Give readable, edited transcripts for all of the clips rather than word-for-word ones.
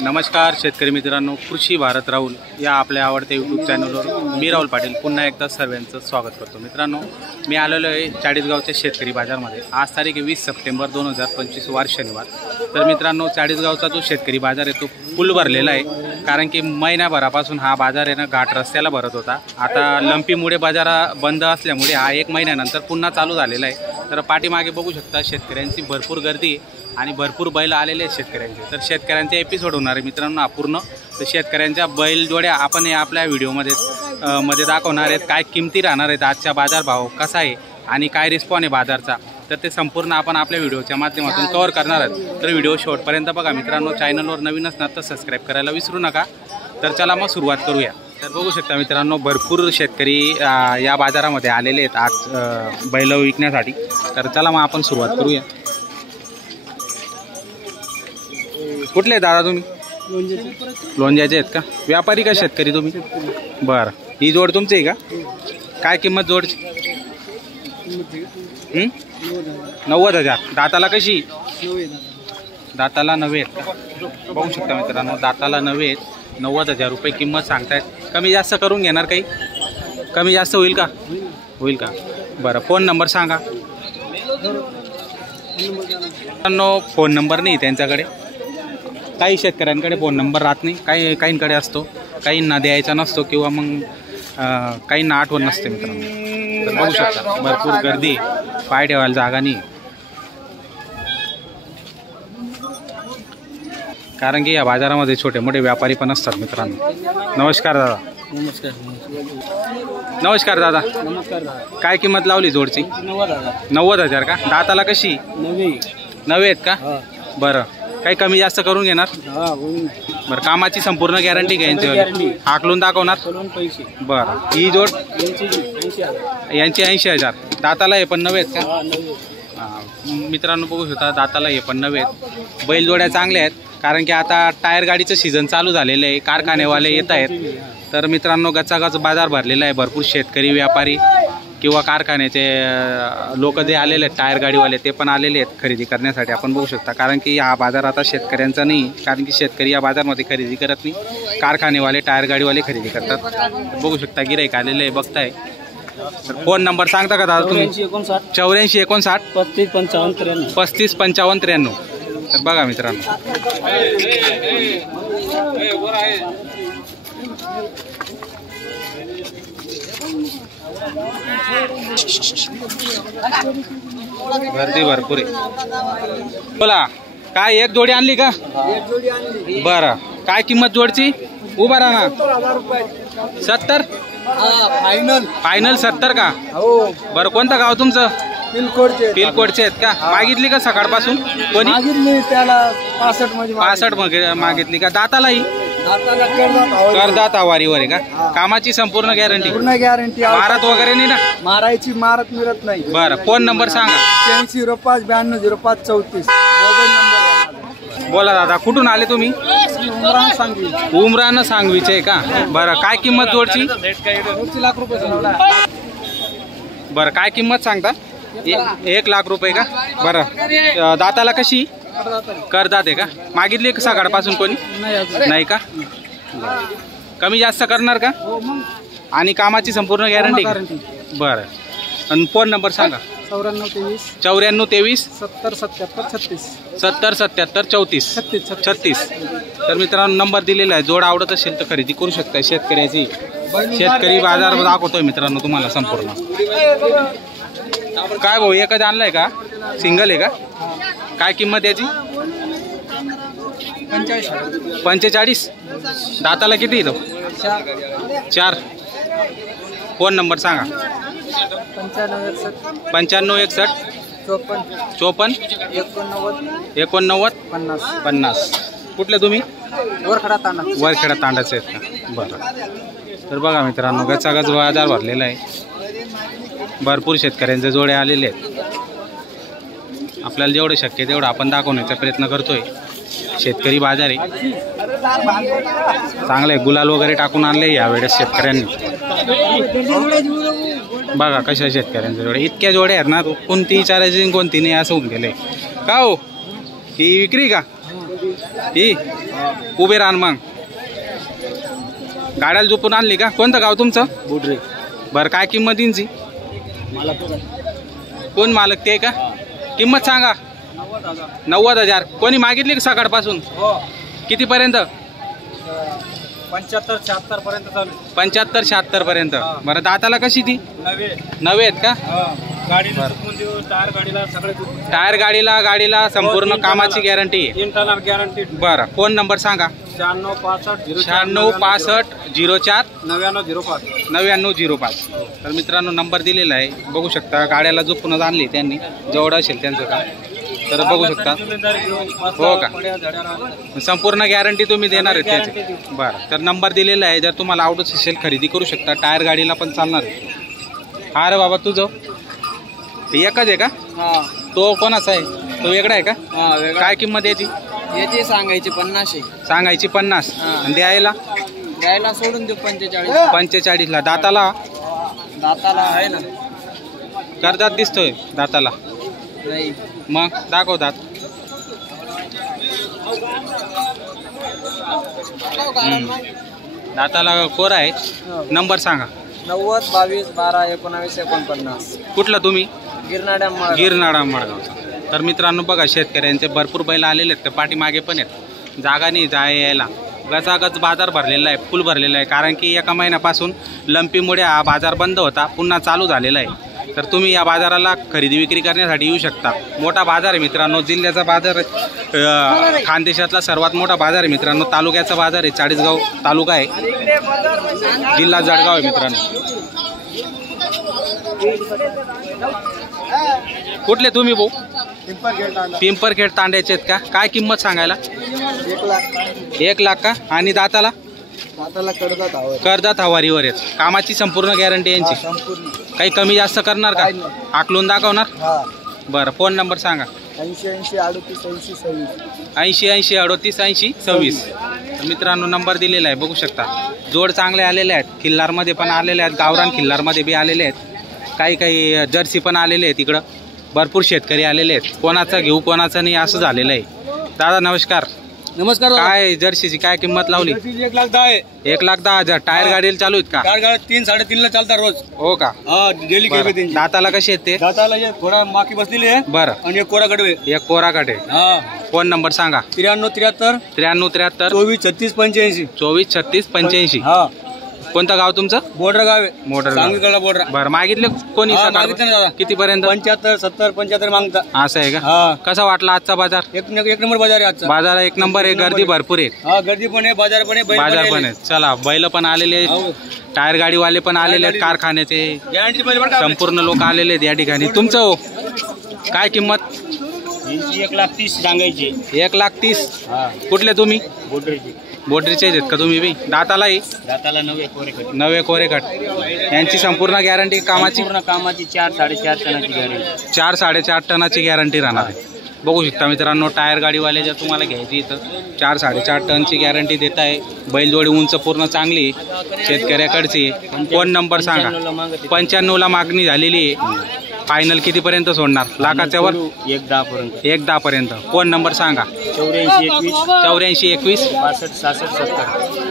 नमस्कार शेतकरी मित्रांनो, कृषी भारत राहुल या आपल्या आवडत्या यूट्यूब चॅनलवर मी राहुल पाटील पुन्हा एकदा सर्वांचं स्वागत करतो। मित्रांनो, मी आलेलो आहे चाळीसगावच्या शेतकरी बाजारमध्ये। आज तारीख 20 सप्टेंबर 2025 वार शनिवार। तर मित्रांनो, चाळीसगावचा जो शेतकरी बाजार आहे तो फुल भरलेला आहे, कारण की महिन्याभरापासून हा बाजार आहे ना घाट रस्त्याला भरत होता। आता लंपीमुळे बाजार बंद असल्यामुळे हा 1 महिन्यानंतर पुन्हा चालू झालेला आहे। तर पाठीमागे बघू शकता शेतकऱ्यांची भरपूर गर्दी आणि भरपूर बैल आलेले आहेत शेतकऱ्यांचे। तर शेतकऱ्यांचे एपिसोड होणार आहे मित्रांनो अपूर्ण। तर शेतकऱ्यांच्या बैल जोड्या आपण आपल्या व्हिडिओमध्ये दाखवणार आहेत। काय किमती राहणार आहेत, आजचा बाजारभाव कसा आहे आणि काय रिस्पॉन्स आहे बाजारचा, तर ते संपूर्ण आपण आपल्या व्हिडिओच्या माध्यमातून कव्हर करणार आहोत। तर व्हिडिओ शेवटपर्यंत बघा मित्रांनो। चॅनलवर नवीन असणार तर सबस्क्राईब करायला विसरू नका। तर चला मग सुरुवात करूया। तर बघू शकता मित्रांनो, भरपूर शेतकरी या बाजारामध्ये आलेले आहेत आज बैल विकण्यासाठी। तर चला मग आपण सुरुवात करूया। कुठले दादा तुम्ही? लोणजाचे आहेत का? व्यापारी का शेतकरी तुम्ही? बरं, ही जोड तुमची आहे का? काय किंमत जोडची? 90,000। दाताला कशी? दाताला 9 आहेत का? बघू शकता मित्रांनो, दाताला 9 आहेत। 90,000 रुपये किंमत सांगतायत। कमी जास्त करून घेणार? काही कमी जास्त होईल का? होईल का? बरं, फोन नंबर सांगा मित्रांनो। फोन नंबर नाही त्यांच्याकडे, काही शेतकऱ्यांकडे फोन नंबर राहत नाही, काहींकडे असतो, काहींना द्यायचा नसतो किंवा मग काहींना आठवण नसते मित्रांनो। तर बघू शकता भरपूर गर्दी, पाय ठेवायला जागा नाही, कारण की या बाजारामध्ये छोटे मोठे व्यापारी पण असतात मित्रांनो। नमस्कार दादा। नमस्कार दादा। काय किंमत लावली जोडची? 90,000 का? दाताला कशी? 9 आहेत का? बरं, काही कमी जास्त करून घेणार? बरं, कामाची संपूर्ण गॅरंटी घ्यायची, हाकलून दाखवणार? बरं, ही जोड यांची 80,000। दाताला हे पण 9 आहेत का? मित्रांनो बघू शकता, दाताला हे पण 9 आहेत। बैल जोड्या चांगल्या आहेत, कारण की आता टायर गाडीचं सीझन चालू झालेलं आहे, कारखानेवाले येत आहेत। तर मित्रांनो, गचागच बाजार भरलेला आहे। भरपूर शेतकरी, व्यापारी किंवा कारखान्याचे लोक जे आलेले आहेत, टायर गाडीवाले, ते पण आलेले आहेत खरेदी करण्यासाठी। आपण बघू शकता, कारण की हा बाजार आता शेतकऱ्यांचा नाही, कारण की शेतकरी या बाजारमध्ये खरेदी करत नाही, कारखानेवाले, टायर गाडीवाले खरेदी करतात। बघू शकता गिऱ्हाईक आलेले आहे, बघताय। तर फोन नंबर सांगता का दादा तुम्ही? 84 59 35 55 93। तर बघा मित्रांनो, गर्दी भरपूर आहे। बोला, काय एक जोडी आणली का? बरं, काय किंमत जोडची? उभा राहा ना। 70? फायनल 70 का? बरं, कोणतं गाव तुमचं? पिलकोडचे आहेत का? मागितली का सकाळपासून कोणी? त्याला 65 मागितली का? दातालाही करदात वारीवर आहे का? कामाची संपूर्ण गॅरंटी? पूर्ण गॅरंटी। मारत वगैरे नाही ना? मारत मिळत नाही। बरं, फोन नंबर सांगा। 8605 92 05 34 मोबाईल नंबर। बोला दादा, कुठून आले तुम्ही? उमरान सांगवीचे आहे का? बरं, काय किंमत जोडची? 1 लाख रुपये। बरं, काय किंमत सांगता? 1 लाख रुपये का? बरं, दाताला कशी? करदात आहे का? मागितली का सकाळपासून कोणी? नाही का? कमी जास्त करणार का? आणि कामाची संपूर्ण गॅरंटी? बरं, आणि फोन नंबर सांगा। 94 23 70 77 36 70 77 34 36। तर मित्रांनो, नंबर दिलेला आहे। जोड आवडत असेल तर खरेदी करू शकता। शेतकऱ्याची शेतकरी बाजार दाखवतोय मित्रांनो तुम्हाला संपूर्ण। काय भाऊ, एकच आणलाय का? सिंगल आहे का? काय किंमत याची? 45। दाताला किती येतो? 4। फोन नंबर सांगा। 95 61 54 89 50। कुठले तुम्ही? वरखेडा तांडाचे आहेत का? बरं, तर बघा मित्रांनो, गचागच बाजार भरलेला आहे। भरपूर शेतकऱ्यांचे जोडे आलेले आहेत। आपल्याला जेवढं शक्य आहे तेवढं आपण दाखवण्याचा प्रयत्न करतोय। शेतकरी बाजार आहे, चांगले गुलाल वगैरे टाकून आणले यावेळेस शेतकऱ्यांनी। बघा कशा शेतकऱ्यांच्या जोड्या, इतक्या जोड्या आहेत ना, कोणती विचारायची कोणती नाही असं होऊन गेलंय का हो? ही विक्री का? ही उभे राहण मग गाड्याला झोपून आणली का? कोणतं गाव तुमचं? बुडरे. बरं काय किंमत इंची? मला कोण मालक ते का? किंमत सांगा. 90,000. कोणी मागितली का सकाळपासून? हो. कितीपर्यंत? 75-76 पर्यंत चालू. 75-76 पर्यंत. बरं दाताला कशी ती? नवे आहेत का? गाडीला टायर गाडीला सगळे टायर गाडीला संपूर्ण कामाची गॅरंटी आहे. Internal guarantee. बरं फोन नंबर सांगा. 9665 9665 9905. तर मित्रांनो नंबर दिलेला आहे, बघू शकता. गाड्याला झोपूनच आणली त्यांनी, जेवढं असेल त्यांचं काम तर बघू शकता. हो का? संपूर्ण गॅरंटी तुम्ही देणार आहेत त्याची? बरं तर नंबर दिलेला आहे, जर तुम्हाला आवडत असेल खरेदी करू शकता. टायर गाडीला पण चालणार आहे. हा रे बाबा तुझं एकच आहे का? तो कोणाचा आहे? तो वेगळा आहे का? काय किंमत याची? याची सांगायची 50 आहे. सांगायची 50. द्यायला सोडून देऊ 45. 45 ला. दाताला आहे ना? करदात दिसतोय दाताला. नाही. मग दाखवतात. दाताला कोरा आहे. नंबर सांगा. 90 22 12 19 49. कुठला तुम्ही? गिरनाडा. मडगावचा. तर मित्रांनो बघा, शेतकऱ्यांचे भरपूर बैल आलेले आहेत. पाठीमागे पण आहेत. जागा नाही जाय यायला. गजागज बाजार भरलेला आहे, फुल भरलेला आहे. कारण की एका महिन्यापासून लंपीमुळे हा बाजार बंद होता, पुन्हा चालू झालेला आहे. तर तुम्ही या बाजाराला खरेदी विक्री करण्यासाठी येऊ शकता. मोठा बाजार आहे मित्रांनो, जिल्ह्याचा बाजार खानदेशातला सर्वात मोठा बाजार आहे मित्रांनो. तालुक्याचा बाजार आहे. चाळीसगाव तालुका आहे, जिल्हा जळगाव आहे मित्रांनो. कुठले तुम्ही भाऊ? पिंपरखेड तांड्याचे आहेत का? काय किंमत सांगायला? 1 लाख का? आणि दाताला? करदात हवारीवर आहेत. कामाची संपूर्ण गॅरंटी यांची. काही कमी जास्त करणार का? आकलून दाखवणार? बरं फोन नंबर सांगा. 80 38 80 26. 80 38 80 26. मित्रांनो नंबर दिलेला आहे, बघू शकता. जोड चांगले आलेले आहेत. खिल्लारमध्ये पण आलेले आहेत, गावरान खिल्लारमध्ये बी आलेले आहेत. काही जर्सी पण आलेले आहेत. इकडं भरपूर शेतकरी आलेले आहेत. कोणाचा घेऊ कोणाचा नाही असं झालेलं आहे. दादा नमस्कार. नमस्कार. काय जर्सीची काय किंमत लावली? 1,10,000. 1,10,000. टायर गाडीला चालू आहेत का? टायर गाडी 3-3.5 ला चालतात रोज. हो का? डेली बरं. दाताला कसे आहेत ते? दाताला एक थोडा माकी बसलेली आहे बरं. आणि एक कोरा गडवे. एक कोरा काटे. फोन नंबर सांगा. 93 73 93 24 36 85. 24 36 85. कोणतं गाव तुमचं? बॉर्डर गाव आहे. मोटर सांगलीकडला बॉर्डर. बरं मागितले कोणी? मागितलं ना दादा. कितीपर्यंत? 75 70 75 मागता. असं आहे का? कसा वाटला आजचा बाजार? एक नंबर बाजार आहे आजचा. बाजार एक नंबर आहे. गर्दी भरपूर आहे. गर्दी पण आहे, बाजार पण आहे, बैल बाजार पण आहे. चला बैल पण आलेले आहेत, टायर गाडीवाले पण आलेले आहेत, कारखान्याचे गॅरंटी बैल बरं का? संपूर्ण लोक आलेले आहेत या ठिकाणी. तुमचं हो काय किंमत? 1,30,000 सांगायची. 1,30,000. कुठले तुम्ही? बोडरीचे आहेत का तुम्ही बी? दातालाही? दाताला 9 कोरेकट. यांची संपूर्ण गॅरंटी कामाची? कामाची 4-4.5 टनाची गॅरंटी. 4-4.5 टनाची गॅरंटी राहणार आहे. बघू शकता मित्रांनो, टायर गाडीवाले जर तुम्हाला घ्यायची तर 4-4.5 टनची गॅरंटी देत आहे. बैलजोडी उंच पूर्ण चांगली शेतकऱ्याकडची. फोन नंबर सांगा. 95 ला मागणी झालेली आहे. फायनल कितीपर्यंत सोडणार? लाखाच्या वर? 1,10 पर्यंत. फोन नंबर सांगा. 84 21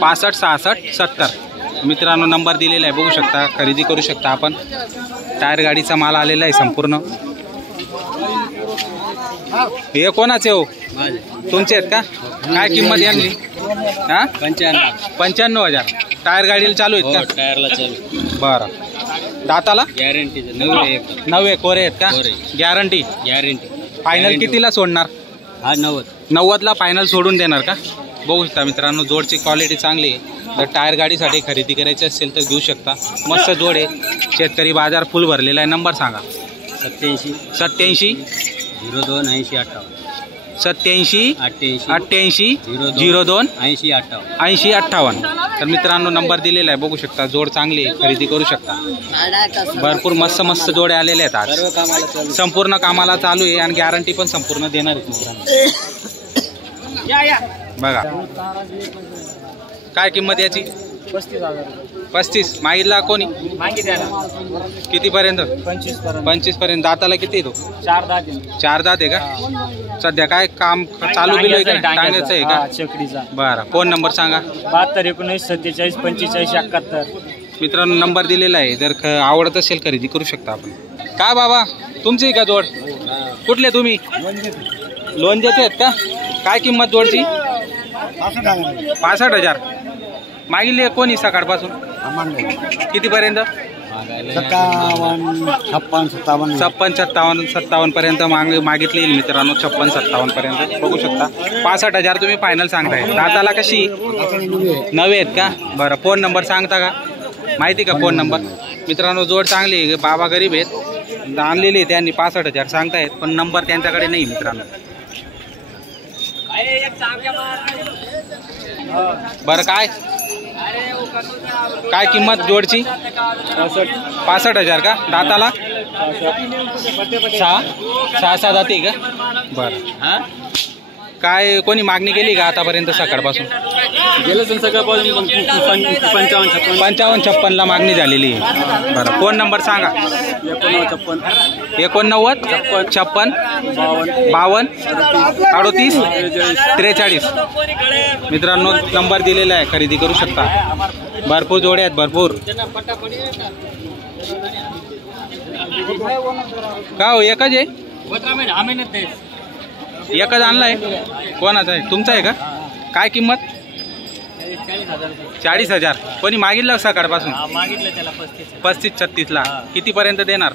65 66 70. मित्रांनो नंबर दिलेला आहे, बघू शकता. खरेदी करू शकता आपण. टायर गाडीचा माल आलेला आहे संपूर्ण. हे कोणाचे हो? तुमचे आहेत का? काय किंमत यांनी? 95,000. टायर गाडीला चालू आहेत का? टायरला चालू. बरं. दाताला? गॅरंटी 9 कोरे आहेत का? गॅरंटी. फायनल कितीला सोडणार? 90 ला फायनल सोडून देणार का? बघू शकता मित्रांनो, जोडची क्वालिटी चांगली आहे. जर टायर गाडीसाठी खरेदी करायची असेल तर घेऊ शकता. मस्त जोड आहे. शेतकरी बाजार फुल भरलेला आहे. नंबर सांगा. 87 87 02 80 58. 87 88 02 80 58. तर मित्रांनो नंबर दिलेला आहे, बघू शकता. जोड चांगली आहे, खरेदी करू शकता. भरपूर मस्त जोडे आलेले आहेत आज. संपूर्ण कामाला चालू आहे आणि गॅरंटी पण संपूर्ण देणार आहे मित्रांनो. बघा काय किंमत याची? 35,000 35 मागितला कोणी मागितल्या कितीपर्यंत 25 पर्यंत दाताला किती येतो 4 दात चार दात आहे का सध्या काय काम चालू बिलू आहे का डांग्याचं आहे का चकडीचा बरं फोन नंबर सांगा 72 19 47 45 71. मित्रांनो नंबर दिलेला आहे जर आवडत असेल खरेदी करू शकता आपण काय बाबा तुमची का जोड कुठले तुम्ही लोणच्याचे आहेत का काय किंमत जोडची 65,000 मागितले कोणी सकाळपासून कितीपर्यंत 56-57 पर्यंत मागितली येईल मित्रांनो 56-57 पर्यंत बघू शकता 65,000 तुम्ही फायनल सांगताय दाताला कशी नवे आहेत का बरं फोन नंबर सांगता का माहिती का फोन नंबर मित्रांनो जोड चांगली आहे बाबा गरीब आहेत आणलेली आहे त्यांनी 65,000 सांगतायत पण नंबर त्यांच्याकडे नाही मित्रांनो बरं काय किंमत जोडची 65,000 का दाताला 6 दाती का बरं काय कोणी मागणी केली का आतापर्यंत सकाळपासून गेलं सकाळपासून 55-56 ला मागणी झालेली आहे बरं फोन नंबर सांगा 89 56 52 38 43 मित्रांनो नंबर दिलेला आहे खरेदी करू शकता भरपूर जोडे आहेत भरपूर का हो एकच आहे एकच आणलाय कोणाचा आहे तुमचा आहे का काय किंमत 40,000 कोणी मागितलं सकाळपासून मागितलं त्याला 35-36 ला कितीपर्यंत देणार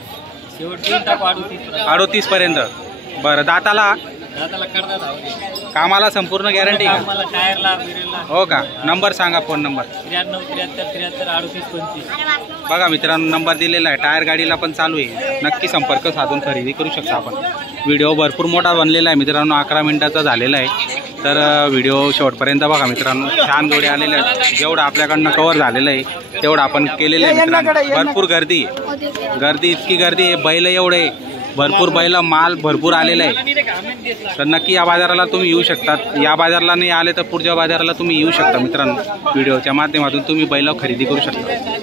38 पर्यंत बरं दाताला कामाला संपूर्ण गॅरंटी का हो का नंबर सांगा फोन नंबर 93-73-73-38-25 बघा मित्रांनो नंबर दिलेला आहे टायर गाडीला पण चालू आहे नक्की संपर्क साधून खरेदी करू शकता आपण व्हिडिओ भरपूर मोठा बनलेला आहे मित्रांनो 11 मिनिटाचा झालेला आहे तर व्हिडिओ शेवटपर्यंत बघा मित्रांनो छान जोडे आलेले आहेत जेवढं आपल्याकडनं कव्हर झालेलं आहे तेवढं आपण केलेलं आहे मित्रांनो भरपूर गर्दी इतकी गर्दी आहे बैल एवढे भरपूर बैल माल भरपूर आलेला आहे तर नक्की या बाजाराला तुम्ही येऊ शकतात या बाजाराला नाही आले तर पुढच्या बाजाराला तुम्ही येऊ शकता मित्रांनो व्हिडिओच्या माध्यमातून तुम्ही बैल खरेदी करू शकता